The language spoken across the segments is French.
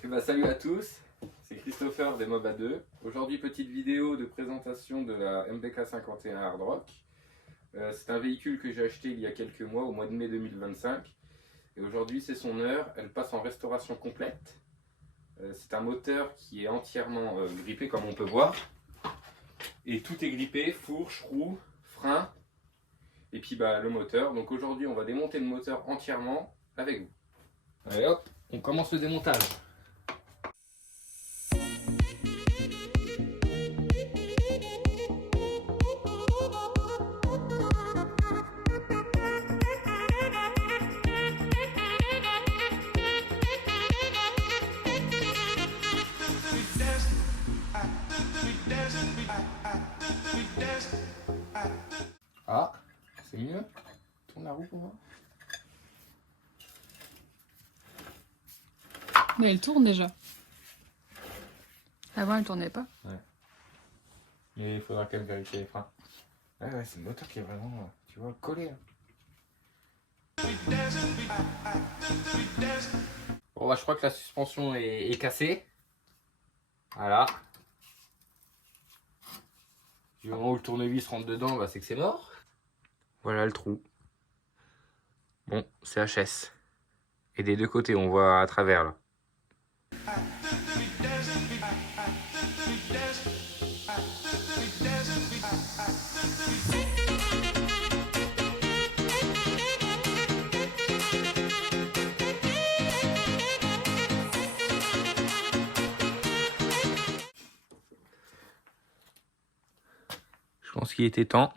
Salut à tous, c'est Christopher des Mob A2. Aujourd'hui, petite vidéo de présentation de la MBK 51 Hard Rock. C'est un véhicule que j'ai acheté il y a quelques mois, au mois de mai 2025. Et aujourd'hui, c'est son heure, elle passe en restauration complète. C'est un moteur qui est entièrement grippé, comme on peut voir. Et tout est grippé, fourche, roue, frein, et puis le moteur. Donc aujourd'hui, on va démonter le moteur entièrement avec vous. Allez hop, on commence le démontage. Ah, c'est mieux. Tourne la roue pour voir. Mais elle tourne déjà. Avant, elle tournait pas. Ouais. Mais il faudra quand même vérifier les freins. Ouais, c'est le moteur qui est vraiment, tu vois, collé. Bon, je crois que la suspension est cassée. Voilà. Du moment où le tournevis rentre dedans, c'est que c'est mort. Voilà le trou. Bon, c'est HS. Et des deux côtés, on voit à travers là. Je pense qu'il était temps.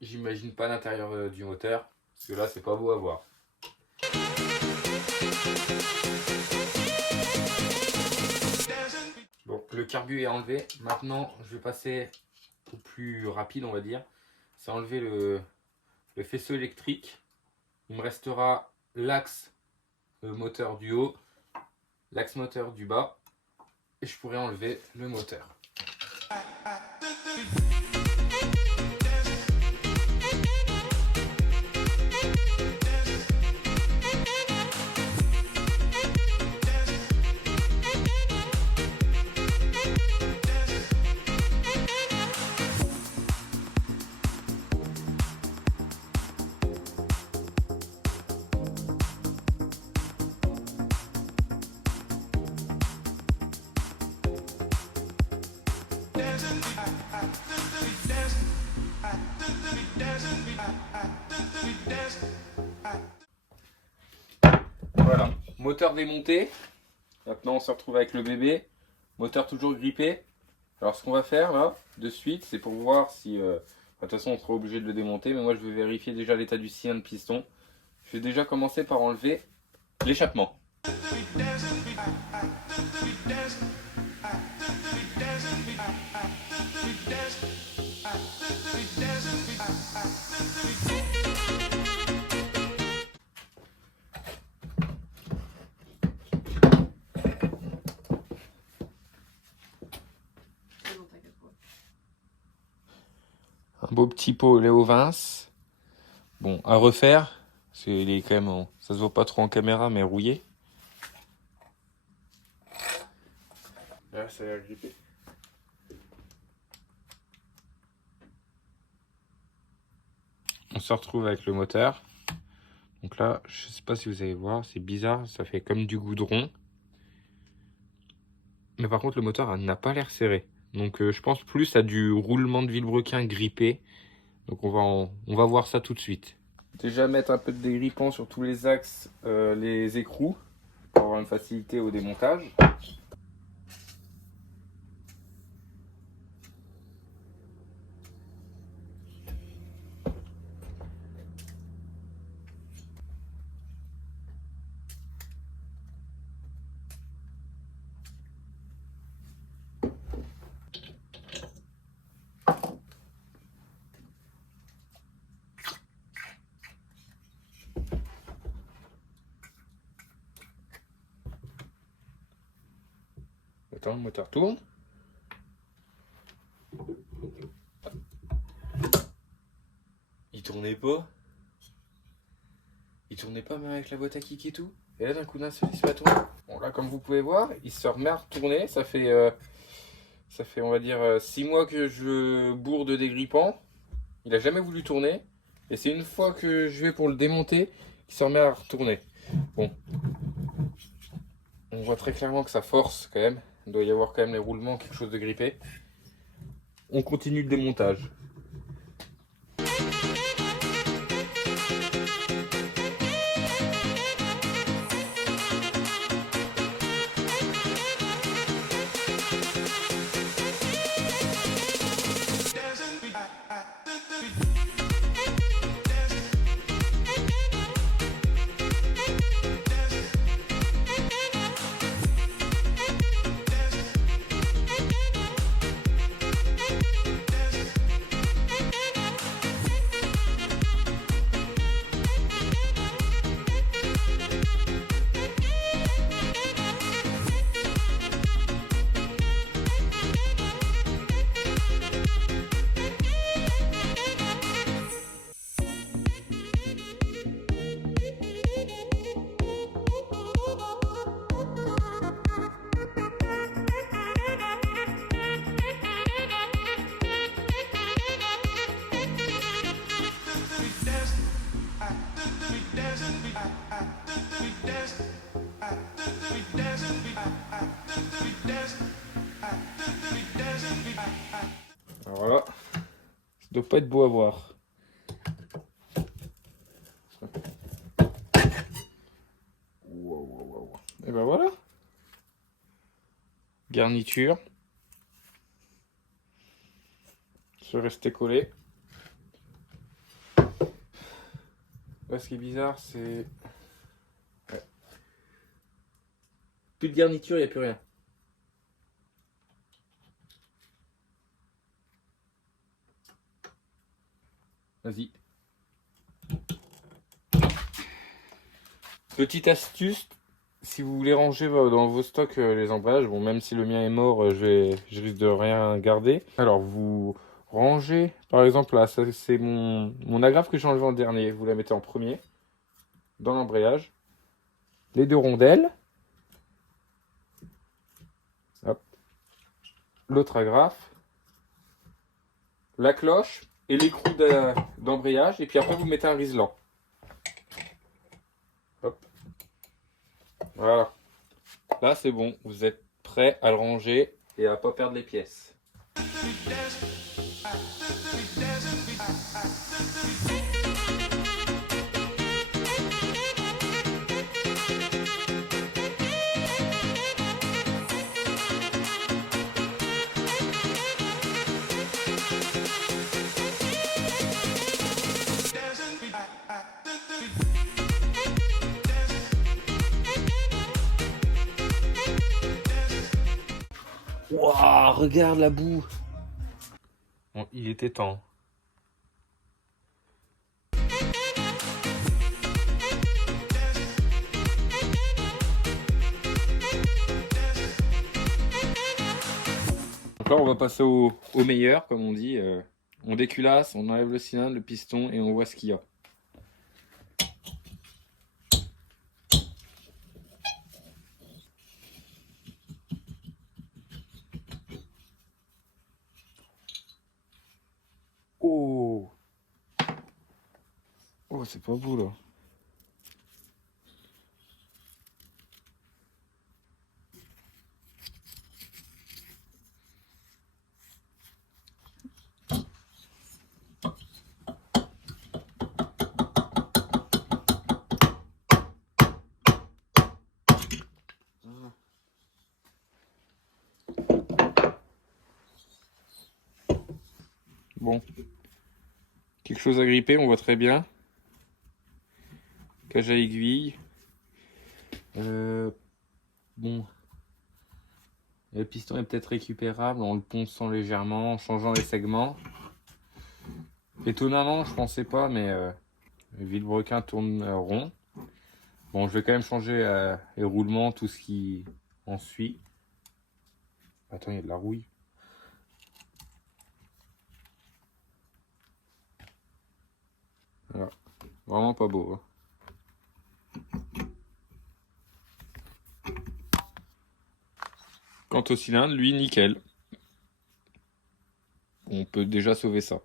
J'imagine pas l'intérieur du moteur, parce que là c'est pas beau à voir. Bon, le carbu est enlevé. Maintenant, je vais passer au plus rapide, on va dire. C'est enlever le faisceau électrique. Il me restera l'axe moteur du haut, l'axe moteur du bas, et je pourrai enlever le moteur. Voilà, moteur démonté. Maintenant on se retrouve avec le bébé. Moteur toujours grippé. Alors ce qu'on va faire là, de suite, c'est pour voir si... de toute façon on sera obligé de le démonter, mais moi je vais vérifier déjà l'état du cylindre piston. Je vais déjà commencer par enlever l'échappement. Un beau petit pot Léo Vince. Bon, à refaire. Il est quand même, ça se voit pas trop en caméra, mais rouillé. Là, ça a l'air grippé. On se retrouve avec le moteur. Donc là, je sais pas si vous allez voir, c'est bizarre, ça fait comme du goudron. Mais par contre, le moteur n'a pas l'air serré. Donc je pense plus à du roulement de vilebrequin grippé. Donc on va voir ça tout de suite. Déjà mettre un peu de dégrippant sur tous les axes, les écrous, pour avoir une facilité au démontage. Attends, le moteur tourne. Il tournait pas. Il tournait pas même avec la boîte à kick et tout. Et là d'un coup d'un seul il se met à tourner. Bon là comme vous pouvez voir, il se remet à retourner. Ça fait on va dire 6 mois que je bourde des grippants. Il a jamais voulu tourner. Et c'est une fois que je vais pour le démonter qu'il se remet à retourner. Bon. On voit très clairement que ça force quand même. Il doit y avoir quand même les roulements, quelque chose de grippé. On continue le démontage. Alors voilà, ça doit pas être beau à voir. Et ben voilà. Garniture. Se rester collé. Là, ce qui est bizarre, c'est... Ouais. Plus de garniture, il n'y a plus rien. Vas-y. Petite astuce, si vous voulez ranger dans vos stocks les emballages, bon même si le mien est mort, je risque de rien garder. Alors vous rangez, par exemple là, c'est mon agrafe que j'ai enlevé en dernier. Vous la mettez en premier, dans l'embrayage. Les 2 rondelles. Hop. L'autre agrafe. La cloche et l'écrou d'embrayage. Et puis après vous mettez un riselant. Hop. Voilà. Là c'est bon, vous êtes prêt à le ranger et à pas perdre les pièces. Waouh, regarde la boue. Bon, il était temps. Donc là, on va passer au meilleur, comme on dit. On déculasse, on enlève le cylindre, le piston et on voit ce qu'il y a. Oh, oh, c'est pas beau là. Bon, quelque chose à gripper, on voit très bien. Cage à aiguille. Bon, le piston est peut-être récupérable en le ponçant légèrement, en changeant les segments. Étonnamment, je pensais pas, mais le vilebrequin tourne rond. Bon, je vais quand même changer les roulements, tout ce qui en suit. Attends, il y a de la rouille. Voilà. Vraiment pas beau. Hein. Quant au cylindre, lui, nickel. On peut déjà sauver ça.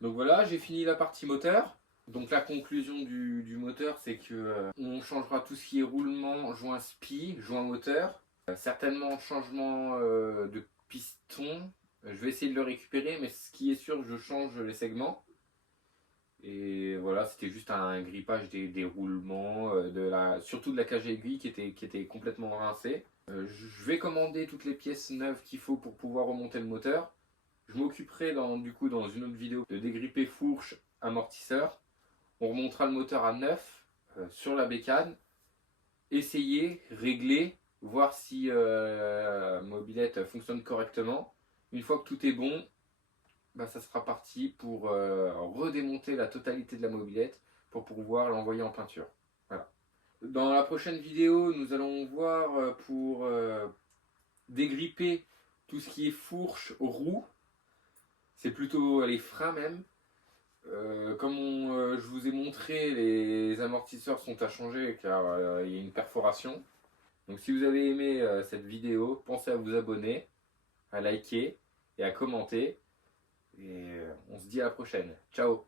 Donc voilà, j'ai fini la partie moteur. Donc la conclusion du moteur, c'est que on changera tout ce qui est roulement, joint spi, joint moteur. Certainement changement de piston. Je vais essayer de le récupérer, mais ce qui est sûr, je change les segments. Et voilà, c'était juste un grippage des roulements, surtout de la cage aiguille qui était complètement rincée. Je vais commander toutes les pièces neuves qu'il faut pour pouvoir remonter le moteur. Je m'occuperai dans une autre vidéo de dégripper fourche, amortisseur. On remontera le moteur à neuf sur la bécane. Essayer, régler, voir si la mobilette fonctionne correctement. Une fois que tout est bon, bah, ça sera parti pour redémonter la totalité de la mobilette pour pouvoir l'envoyer en peinture. Voilà. Dans la prochaine vidéo, nous allons voir pour dégripper tout ce qui est fourche, roue. C'est plutôt les freins même. Comme je vous ai montré, les amortisseurs sont à changer car il y a une perforation. Donc si vous avez aimé cette vidéo, pensez à vous abonner, à liker et à commenter. Et on se dit à la prochaine. Ciao!